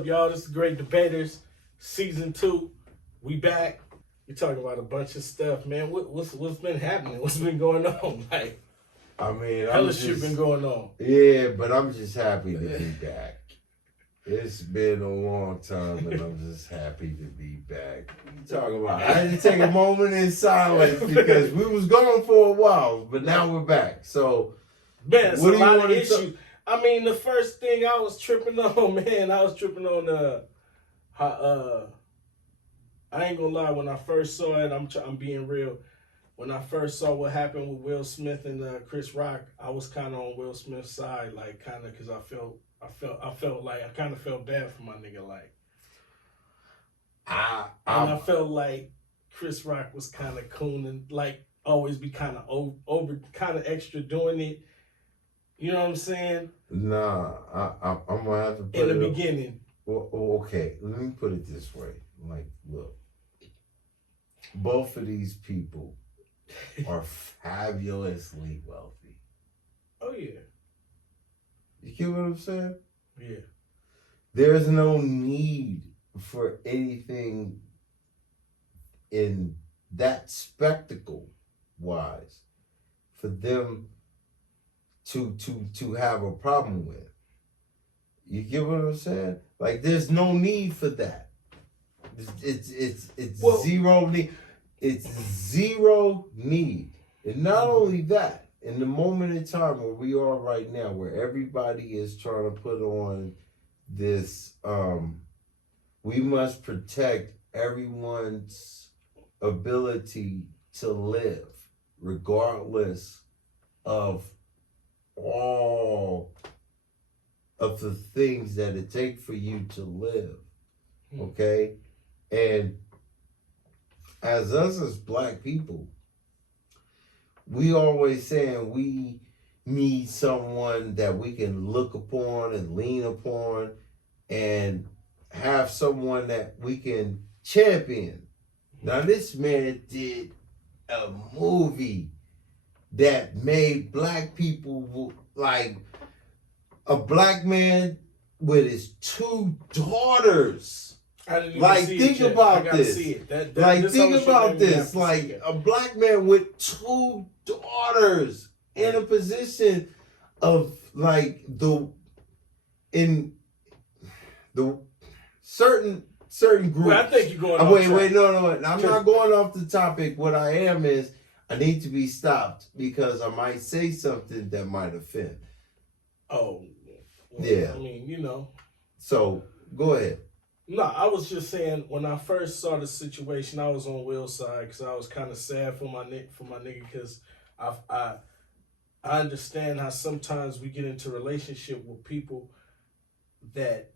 up, y'all? This is Great Debaters, Season 2. We back. We talking about a bunch of stuff, man. What's been happening? What's been going on? Like, I mean, hella shit been going on. Yeah, but I'm just happy to be back. It's been a long time, and I'm just happy to be back. What you talking about? I had to take a moment in silence because we was gone for a while, but now we're back. So, man, it's a lot of issues. I mean, the first thing I was tripping on, man, I ain't gonna lie. When I first saw it, I'm being real. When I first saw what happened with Will Smith and Chris Rock, I was kind of on Will Smith's side, like kind of, because I felt like I kind of felt bad for my nigga, like. I felt like Chris Rock was kind of cooning, like always be kind of over, kind of extra doing it. You know what I'm saying? Nah, I'm gonna have to put in the beginning. Well, okay, let me put it this way. Like, look, both of these people are fabulously wealthy. Oh yeah. You get what I'm saying? Yeah. There's no need for anything in that spectacle wise for them to have a problem with. You get what I'm saying? Like, there's no need for that. It's zero need. It's zero need. And not only that, in the moment in time where we are right now, where everybody is trying to put on this, we must protect everyone's ability to live, regardless of all of the things that it takes for you to live. Okay? And as us as black people, we always saying we need someone that we can look upon and lean upon and have someone that we can champion. Now, this man did a movie that made black people, like a black man with his 2 daughters. Like, think about this. Like, think about this. Like, a black man with 2 daughters in a position of, like, in the certain groups. Well, I think you're going off Wait, no. I'm not going off the topic. What I am is, I need to be stopped because I might say something that might offend. Oh. Well, yeah. I mean, you know. So, go ahead. No, I was just saying, when I first saw the situation, I was on Will's side because I was kind of sad for my nigga, because I understand how sometimes we get into relationship with people that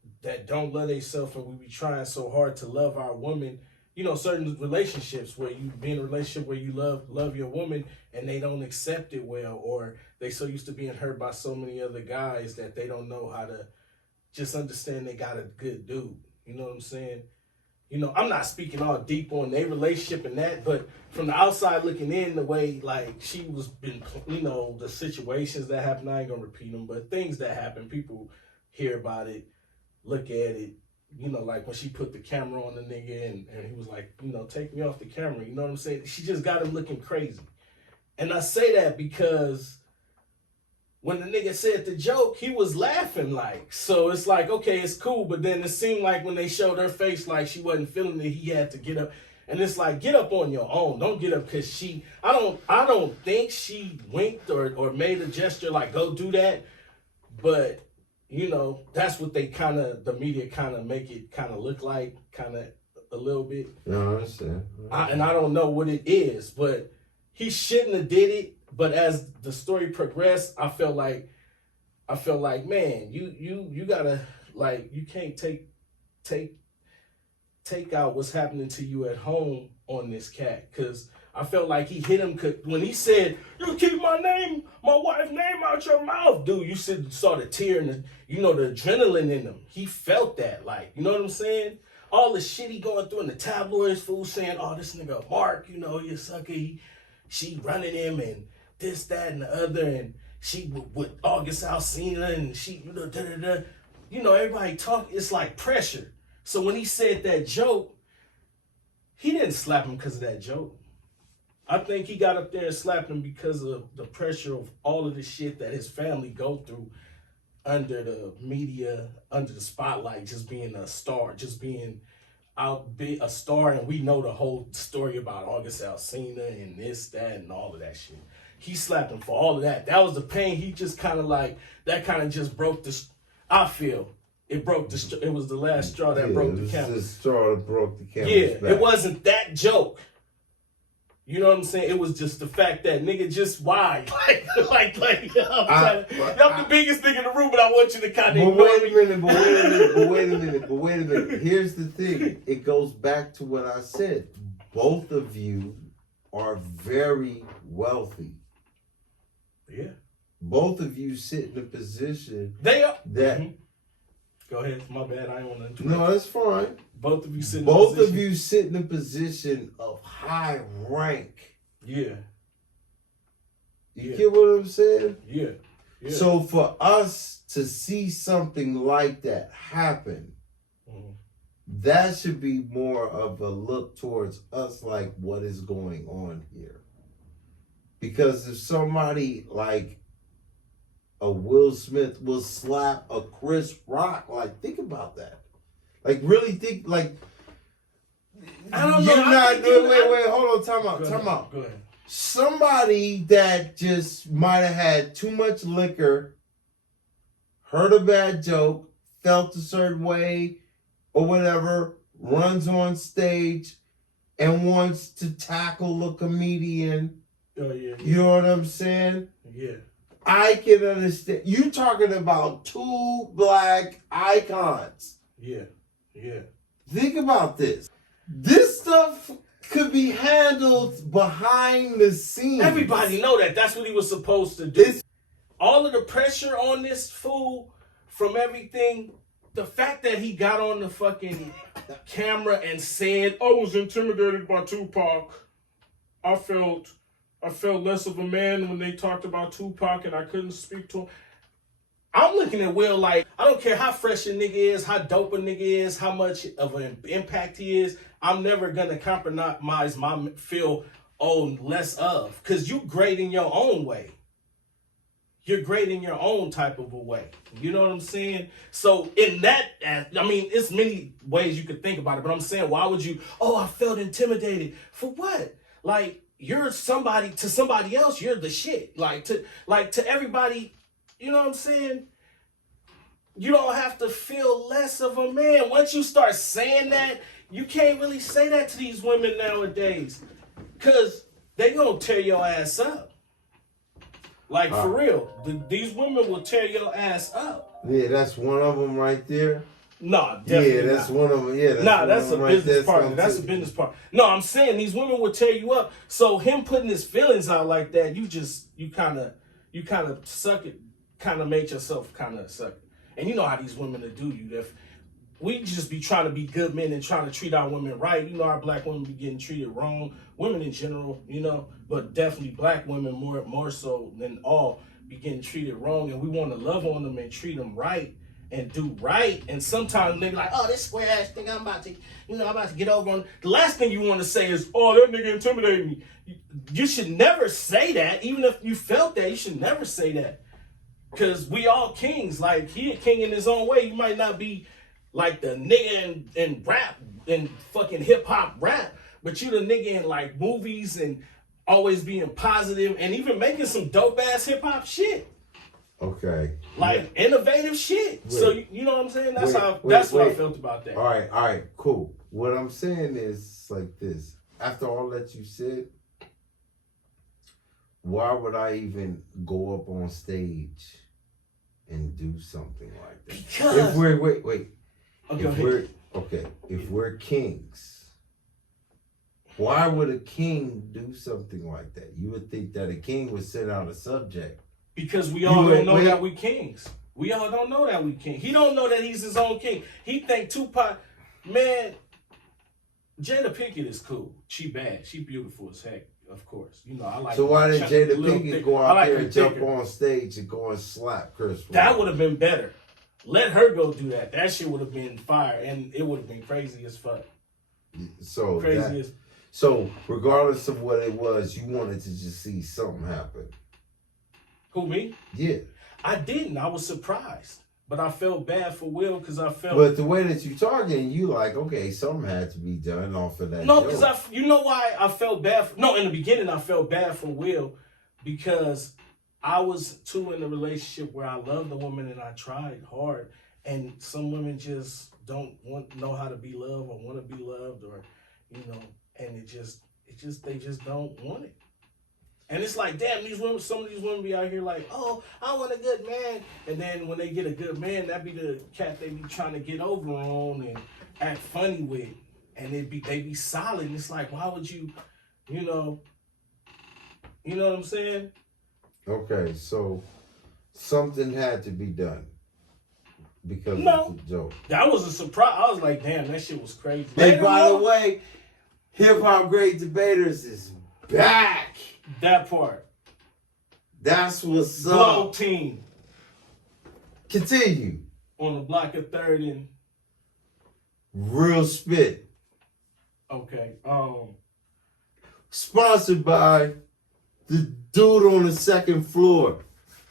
don't love themselves, and we be trying so hard to love our woman. You know, certain relationships where you be in a relationship where you love your woman and they don't accept it well, or they so used to being hurt by so many other guys that they don't know how to just understand they got a good dude. You know what I'm saying? You know, I'm not speaking all deep on their relationship and that, but from the outside looking in, the way, like, she was been, you know, the situations that happen, I ain't gonna repeat them, but things that happen, people hear about it, look at it, you know, like when she put the camera on the nigga and he was like, you know, take me off the camera, you know what I'm saying? She just got him looking crazy. And I say that because when the nigga said the joke, he was laughing, like, so it's like, okay, it's cool, but then it seemed like when they showed her face like she wasn't feeling it, he had to get up. And it's like, get up on your own. Don't get up because I don't think she winked or made a gesture like, go do that. But, you know, that's what they the media make it look like, a little bit. No, I understand. And I don't know what it is, but he shouldn't have did it. But as the story progressed, I felt like, man, you gotta, like, you can't take out what's happening to you at home on this cat. Cause I felt like he hit him when he said, "You keep my wife's name out your mouth," dude. You saw the tear and the adrenaline in him. He felt that, like, you know what I'm saying? All the shit he going through in the tabloids, fool saying, "Oh, this nigga Mark, you know, you sucker. She running him and this, that, and the other, and she with August Alsina, and she, you know, everybody talk, it's like pressure. So when he said that joke, he didn't slap him because of that joke. I think he got up there and slapped him because of the pressure of all of the shit that his family go through under the media, under the spotlight, just being a star, just being out, be a star. And we know the whole story about August Alsina and this, that, and all of that shit. He slapped him for all of that. That was the pain. He just kind of like, that kind of just broke the, I feel, it broke the, it was the last straw that broke the camel's. The straw that broke the camel's Yeah, back. it wasn't that joke. You know what I'm saying? It was just the fact that nigga just why? I'm the biggest nigga in the room, but I want you to kind of ignore me. But wait a minute. Here's the thing. It goes back to what I said. Both of you are very wealthy. Yeah. Both of you sit in a position They are. that. Mm-hmm. Go ahead. My bad. I don't want to interrupt. No, that's fine. Both of you sit in Both a position. of you sit in a position of high rank. Yeah. You get what I'm saying? Yeah. Yeah. So for us to see something like that happen, that should be more of a look towards us, like what is going on here. Because if somebody like a Will Smith will slap a Chris Rock, like think about that. Like really think like I don't know. You're not wait, hold on, time out. Go ahead. Somebody that just might have had too much liquor, heard a bad joke, felt a certain way, or whatever, runs on stage and wants to tackle a comedian. Oh, yeah. You know what I'm saying? Yeah. I can understand. You talking about two black icons. Yeah. Yeah. Think about this. This stuff could be handled behind the scenes. Everybody know that. That's what he was supposed to do. All of the pressure on this fool from everything, the fact that he got on the fucking camera and said, I was intimidated by Tupac. I felt less of a man when they talked about Tupac and I couldn't speak to him. I'm looking at Will like, I don't care how fresh a nigga is, how dope a nigga is, how much of an impact he is. I'm never going to compromise my feel less of. Because you great in your own way. You're great in your own type of a way. You know what I'm saying? So in that, I mean, it's many ways you could think about it. But I'm saying, why would you, I felt intimidated. For what? Like, you're somebody, to somebody else, you're the shit. Like to everybody, you know what I'm saying? You don't have to feel less of a man. Once you start saying that, you can't really say that to these women nowadays. Because they gonna tear your ass up. Like, for real. These women will tear your ass up. Yeah, that's one of them right there. Nah, definitely Yeah, that's not. one of them. Yeah, That's a business part. That's a business part. No, I'm saying these women will tear you up. So him putting his feelings out like that, you kind of suck it, kind of make yourself kind of suck it. And you know how these women will do you. We just be trying to be good men and trying to treat our women right. You know, our black women be getting treated wrong. Women in general, you know, but definitely black women more so than all be getting treated wrong. And we want to love on them and treat them right and do right. And sometimes they be like, this square ass thing, I'm about to get over on. The last thing you want to say is, that nigga intimidated me. You should never say that. Even if you felt that, you should never say that. Because we all kings. Like, he a king in his own way. You might not be like the nigga in rap, in fucking hip-hop rap, but you the nigga in, like, movies and always being positive and even making some dope-ass hip-hop shit. Okay. Like, innovative shit. So, you know what I'm saying? That's what I felt about that. All right, cool. What I'm saying is like this. After all that you said, why would I even go up on stage and do something like that? Because if we're if we're kings, why would a king do something like that? You would think that a king would send out a subject. Because we all don't know that we kings. We all don't know that we king. He don't know that he's his own king. He think Tupac, man, Jada Pinkett is cool. She bad. She beautiful as heck. Of course, you know I like. So why did Jada Pinkett go out there and jump on stage and go and slap Chris Rock? That would have been better. Let her go do that. That shit would have been fire, and it would have been crazy as fuck. So Crazy as. So regardless of what it was, you wanted to just see something happen. Who, me? Yeah. I didn't. I was surprised. But I felt bad for Will because I felt. But the way that you talking, you like, okay, something had to be done off of that. No, because you know why I felt bad. No, in the beginning I felt bad for Will because I was too in a relationship where I loved the woman and I tried hard, and some women just don't know how to be loved or want to be loved, or and they just don't want it. And it's like, damn, these women, some of these women be out here like, oh, I want a good man. And then when they get a good man, that be the cat they be trying to get over on and act funny with. And they be solid. And it's like, why would you know what I'm saying? Okay, so something had to be done because of the joke. That was a surprise. I was like, damn, that shit was crazy. Hey, by the way, Hip Hop Great Debaters is back. That part. That's what's up. Glow team. Continue. On the block of 3rd and Real Spit. Okay. Sponsored by the dude on the 2nd floor.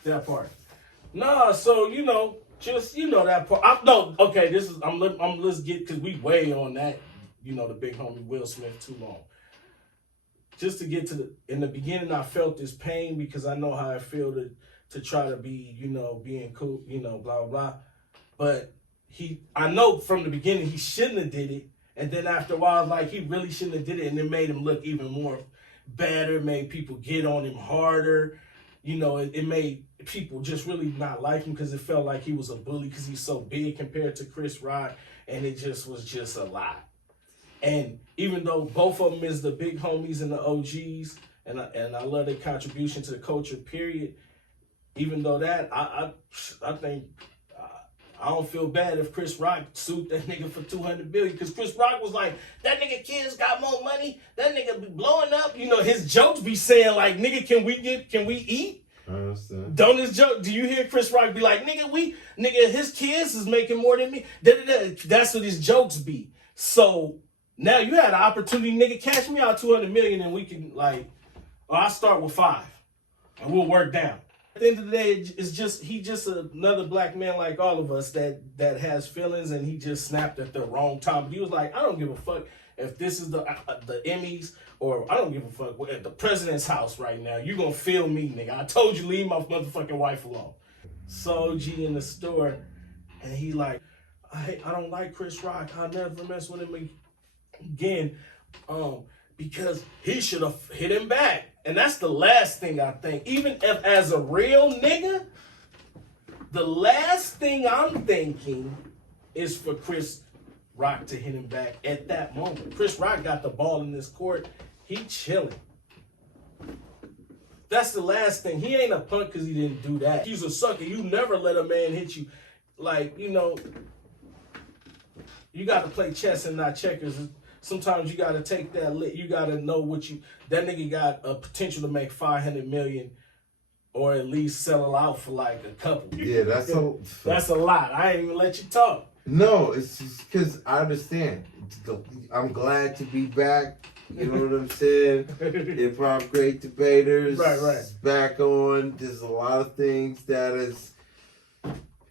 That part. Nah, so just that part. Okay. This is let's get, because we way on that. The big homie Will Smith too long. Just to get to in the beginning, I felt this pain because I know how I feel to try to be, being cool, blah, blah. But I know from the beginning he shouldn't have did it. And then after a while, like, he really shouldn't have did it. And it made him look even more better, made people get on him harder. It made people just really not like him because it felt like he was a bully because he's so big compared to Chris Rock. And it just was just a lot. And even though both of them is the big homies and the OGs, and I love their contribution to the culture, period. Even though that, I think I don't feel bad if Chris Rock sued that nigga for $200 billion, because Chris Rock was like, that nigga kids got more money, that nigga be blowing up. His jokes be saying like, nigga, can we eat? I understand. Don't his joke? Do you hear Chris Rock be like, nigga, his kids is making more than me? That's what his jokes be. So. Now you had an opportunity, nigga, cash me out $200 million and we can, I'll start with 5 and we'll work down. At the end of the day, he just another black man like all of us that has feelings, and he just snapped at the wrong time. But he was like, I don't give a fuck if this is the Emmys, or I don't give a fuck at the president's house right now. You gonna feel me, nigga. I told you, leave my motherfucking wife alone. So G in the store, and he like, I don't like Chris Rock. I'll never mess with him again, because he should have hit him back. And that's the last thing I think. Even if as a real nigga, the last thing I'm thinking is for Chris Rock to hit him back at that moment. Chris Rock got the ball in this court. He chilling. That's the last thing. He ain't a punk because he didn't do that. He's a sucker. You never let a man hit you. Like, you got to play chess and not checkers. Sometimes you got to take that lit. You got to know that nigga got a potential to make $500 million, or at least sell it out for like a couple. Yeah, that's a lot. I ain't even let you talk. No, it's just because I understand. I'm glad to be back. You know what I'm saying? Hip Hop Great Debaters. Right. Back on. There's a lot of things that is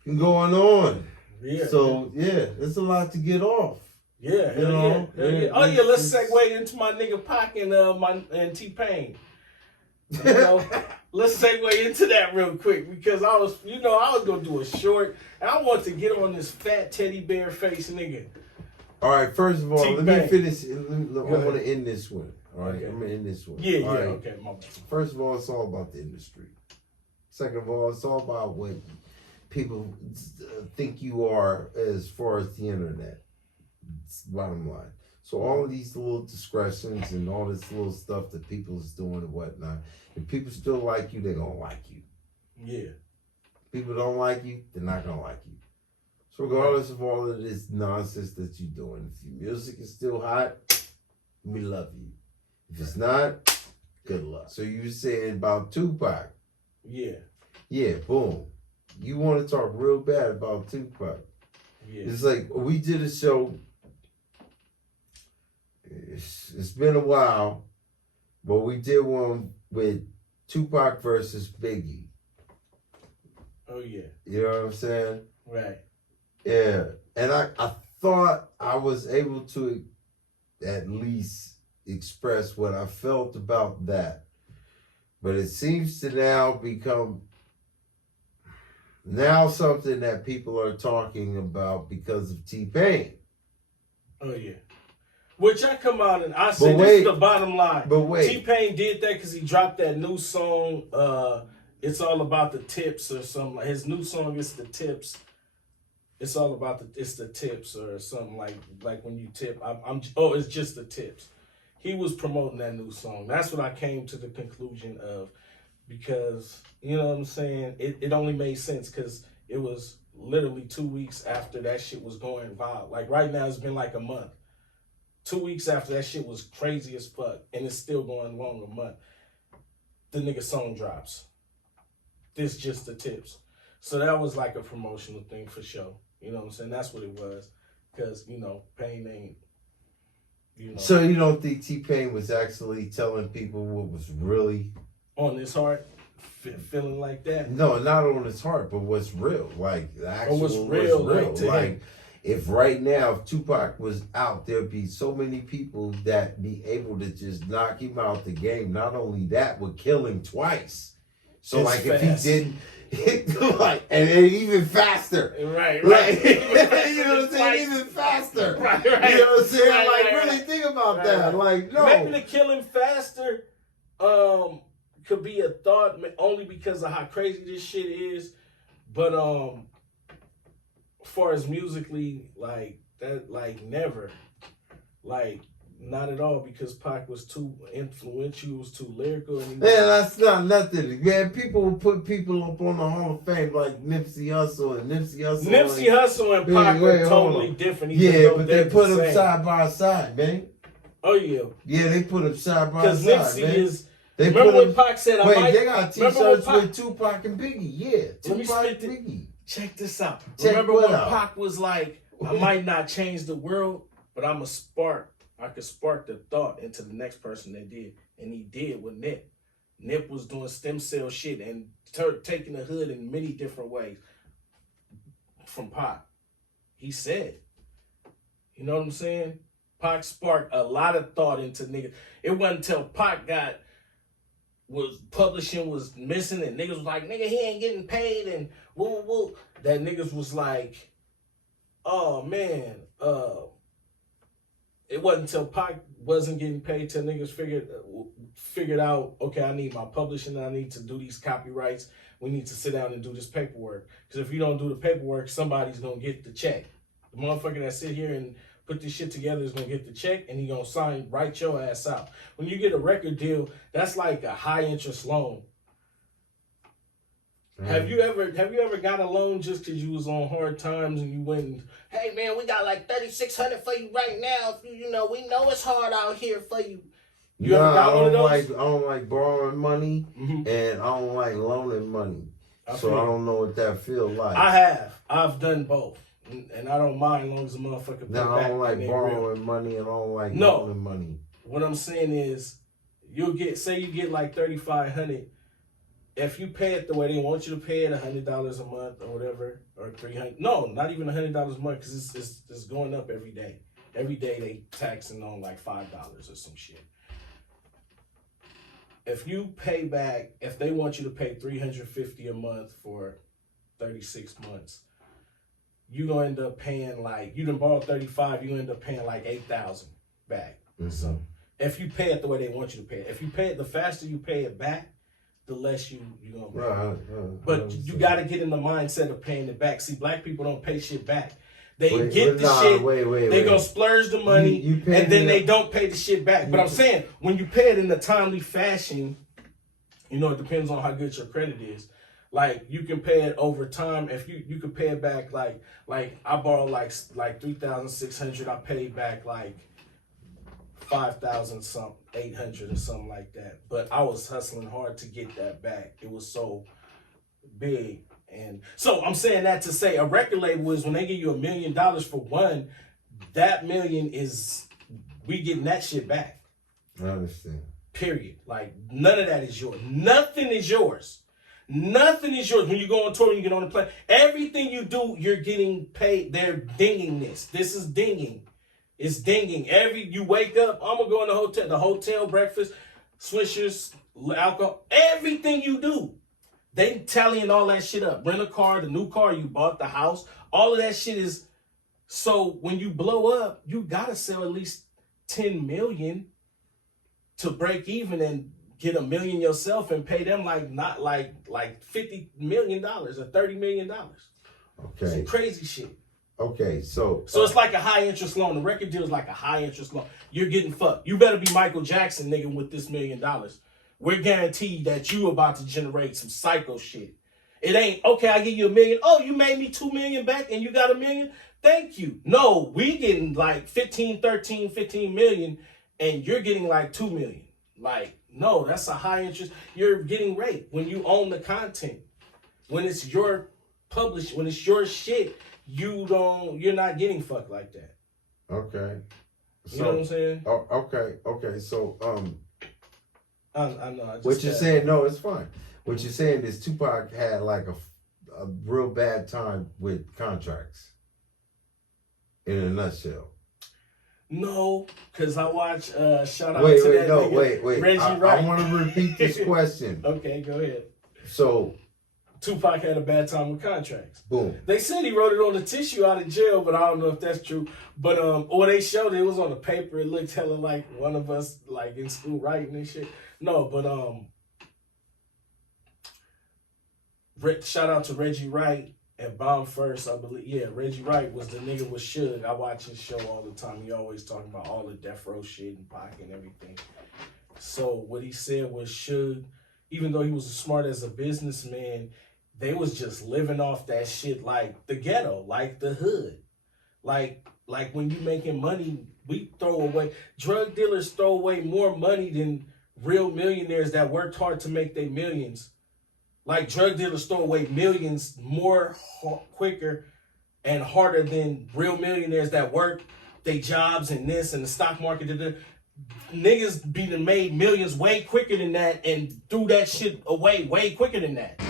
going on. Yeah. So, yeah, there's a lot to get off. Yeah, you know? Yeah. Oh yeah, let's segue into my nigga Pac and T-Pain. Let's segue into that real quick, because I was gonna do a short, and I want to get on this fat teddy bear face nigga. All right, first of all, T-Pain. let me finish. I want to end this one. All right, okay. I'm gonna end this one. Yeah, all right. Okay. First of all, it's all about the industry. Second of all, it's all about what people think you are as far as the internet. It's the bottom line. So all of these little discretions and all this little stuff that people is doing and whatnot, if people still like you, they're gonna like you. Yeah. People don't like you, they're not gonna like you. So regardless of all of this nonsense that you're doing, if your music is still hot, we love you. If it's not, good luck. So you were saying about Tupac. Yeah. Yeah, boom. you want to talk real bad about Tupac. Yeah. It's like we did a show. It's been a while, but we did one with Tupac versus Biggie. Oh yeah. You know what I'm saying? Right. Yeah. And I thought I was able to at least express what I felt about that. But it seems to now become something that people are talking about because of T-Pain. Oh yeah. Which I come out and I say But this wait, is the bottom line. but wait. T-Pain did that because he dropped that new song. It's all about the tips or something. His new song is the tips. It's all about it's the tips or something like when you tip. It's just the tips. He was promoting that new song. That's what I came to the conclusion of, because you know what I'm saying. It only made sense because it was literally 2 weeks after that shit was going viral. Like right now, it's been like a month. 2 weeks after that shit was crazy as fuck, and it's still going along a month. The nigga song drops. This just the tips. So that was like a promotional thing for sure. You know what I'm saying? That's what it was. Because, you know, Pain ain't, you know. So you don't think T-Pain was actually telling people what was really on his heart, feeling like that? No, not on his heart, but what's real. Like, the actual what's real. Like, if right now, if Tupac was out, there'd be so many people that be able to just knock him out the game. Not only that, would kill him twice. So, it's like, fast. if he didn't, like, and then even faster. Right. Like, you know what I'm saying? Even faster. Right. You know what I'm saying? Right, really think about that. Like, no. Maybe to kill him faster could be a thought, only because of how crazy this shit is. But as far as musically, like that, like never, like not at all, because Pac was too influential, was too lyrical. And that's not nothing. Man, people will put people up on the Hall of Fame like Nipsey Hussle and Nipsey Hussle and Pac are totally different. Yeah, but they put them side by side, man. Oh yeah. Yeah, they put them side by side. Because Nipsey is. They remember when Pac said, they got t-shirts with Tupac and Biggie. Yeah, Tupac and Biggie. Check this out. Remember when Pac was like, I might not change the world, but I could spark the thought into the next person that did. And he did with Nip. Nip was doing stem cell shit and taking the hood in many different ways from Pac. He said, you know what I'm saying? Pac sparked a lot of thought into niggas. It wasn't until Pac publishing was missing and niggas was like, nigga, he ain't getting paid and woo, that niggas was like, oh man, it wasn't until Pac wasn't getting paid till niggas figured out, okay, I need my publishing, I need to do these copyrights, we need to sit down and do this paperwork. Because if you don't do the paperwork, somebody's gonna get the check. The motherfucker that sit here and put this shit together is gonna get the check and he gonna write your ass out. When you get a record deal, that's like a high interest loan. Have you ever got a loan just because you was on hard times and you went and, hey man, we got like $3,600 for you right now. We know it's hard out here for you. You ever got one of those? I don't like borrowing money, and I don't like loaning money. So I don't know what that feels like. I've done both. And I don't mind as long as the motherfucker pay back. I don't like borrowing money and I don't like loaning money. What I'm saying is, you get like $3,500. If you pay it the way they want you to pay it, $100 a month or whatever, or $300. No, not even $100 a month, because it's going up every day. Every day they taxing on like $5 or some shit. If you pay back, if they want you to pay $350 a month for 36 months. You're gonna end up paying like, you done borrowed 35, you're gonna end up paying like 8,000 back. So if you pay it the way they want you to pay it, if you pay it, the faster you pay it back, the less you're gonna pay. But you gotta get in the mindset of paying it back. See, black people don't pay shit back. They shit. They gonna splurge the money and then they don't pay the shit back. But I'm saying, when you pay it in a timely fashion, you know, it depends on how good your credit is. Like, you can pay it over time. If you can pay it back, like I borrowed like $3,600. I paid back like $5,800 or something like that. But I was hustling hard to get that back. It was so big, And so I'm saying that to say a record label is when they give you $1 million for one, that million is, we getting that shit back. I understand. Period. Like, none of that is yours. Nothing is yours. Nothing is yours. When you go on tour and you get on the plane, everything you do, you're getting paid. They're dinging this. This is dinging. It's dinging. You wake up, I'm going to go in the hotel, breakfast, swishers, alcohol, everything you do. They tallying all that shit up. Rent a car, the new car you bought, the house, all of that shit is. So when you blow up, you got to sell at least 10 million to break even and get $1 million yourself and pay them like $50 million or $30 million. Okay. Some crazy shit. Okay, so it's like a high interest loan. The record deal is like a high interest loan. You're getting fucked. You better be Michael Jackson, nigga, with this $1 million. We're guaranteed that you about to generate some psycho shit. It ain't, okay, I give you $1 million. Oh, you made me $2 million back and you got $1 million? Thank you. No, we getting like 15 million and you're getting like 2 million. Like, no, that's a high interest. You're getting raped when you own the content. When it's your published, when it's your shit, you're not getting fucked like that. Okay. So, you know what I'm saying? Okay. So, I know. I just what you're saying, no, it's fine. What you're saying is Tupac had like a real bad time with contracts. In a nutshell. No, because I watch shout out to that nigga, wait. Reggie I Wright. want to repeat this question. Okay, go ahead. So Tupac had a bad time with contracts. Boom. They said he wrote it on the tissue out of jail, but I don't know if that's true. But or they showed it was on the paper. It looked hella like one of us like in school writing and shit. No, but shout out to Reggie Wright and Bomb First, I believe. Yeah, Reggie Wright was the nigga with Suge. I watch his show all the time. He always talking about all the death row shit and Pac and everything. So what he said was Suge, even though he was smart as a businessman, they was just living off that shit like the ghetto, like the hood. Like when you making money, we throw away, drug dealers throw away more money than real millionaires that worked hard to make their millions. Like drug dealers throw away millions more quicker and harder than real millionaires that work their jobs and this and the stock market. Niggas be made millions way quicker than that and threw that shit away way quicker than that.